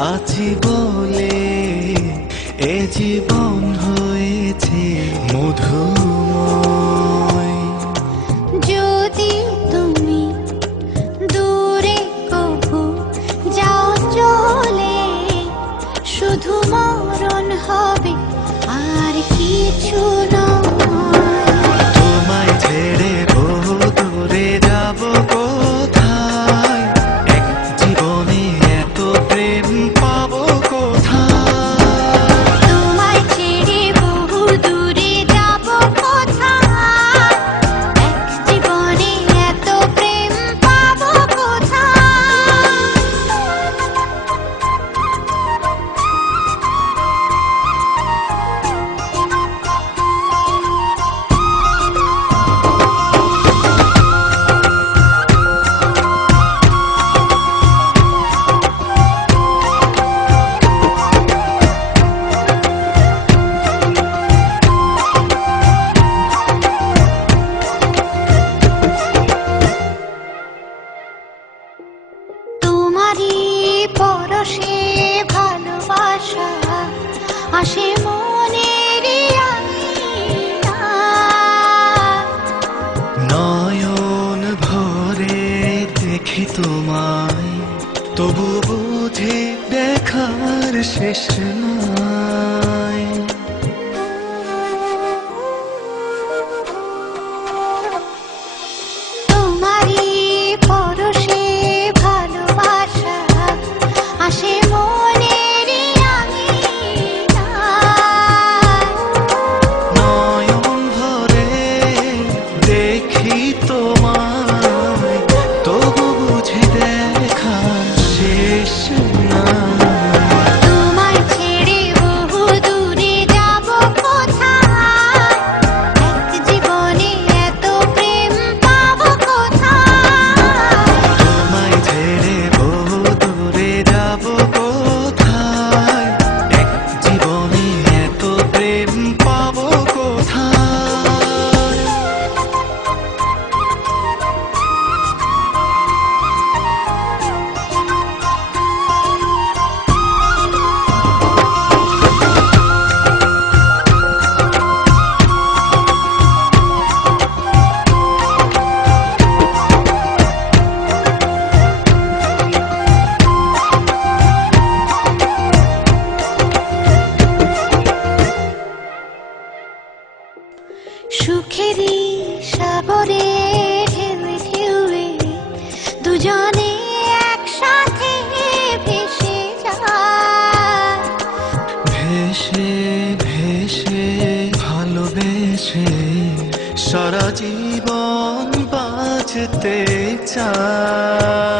আছি বলে এ জীবন হয়েছে মধুময়। যদি তুমি দূরে কভু যাও চলে, শুধু মরণ হবে আর কিছু নয়। তোমায় ছেড়ে বহু দূরে যাব কোথায়, এক জীবনে এত প্রেম পাবো কোথায়। তোমায় ছেড়ে বহু দূরে যাব কোথায়, এক জীবনে এত প্রেম পাবো কোথায়। তোমারই পরশে ভালোবাসা আসে মনের আঙিনায়। নয়ন ভরে দেখি তোমায়, তবু বুঝে দেখার শেষ নাই। তোমারই পরশে ভালোবাসা আসে মনের আঙিনায়। নয়ন ভরে দেখি তোমায়, তবু বুঝে দেখার শেষ নাই। তোমায় ছেড়ে বহু দূরে যাব কোথায়, এক জীবনে এত প্রেম পাবো কোথায়। তোমায় ছেড়ে বহু দূরে যাব কোথায়, এক জীবনে এত প্রেম পাবো কোথায়। সুখেরই সাগরে ঢেউে ঢেউে দুজনে একসাথে ভেসে যায়। ভেসে ভেসে ভালোবেসে সারা জীবন বাঁচতে চাই।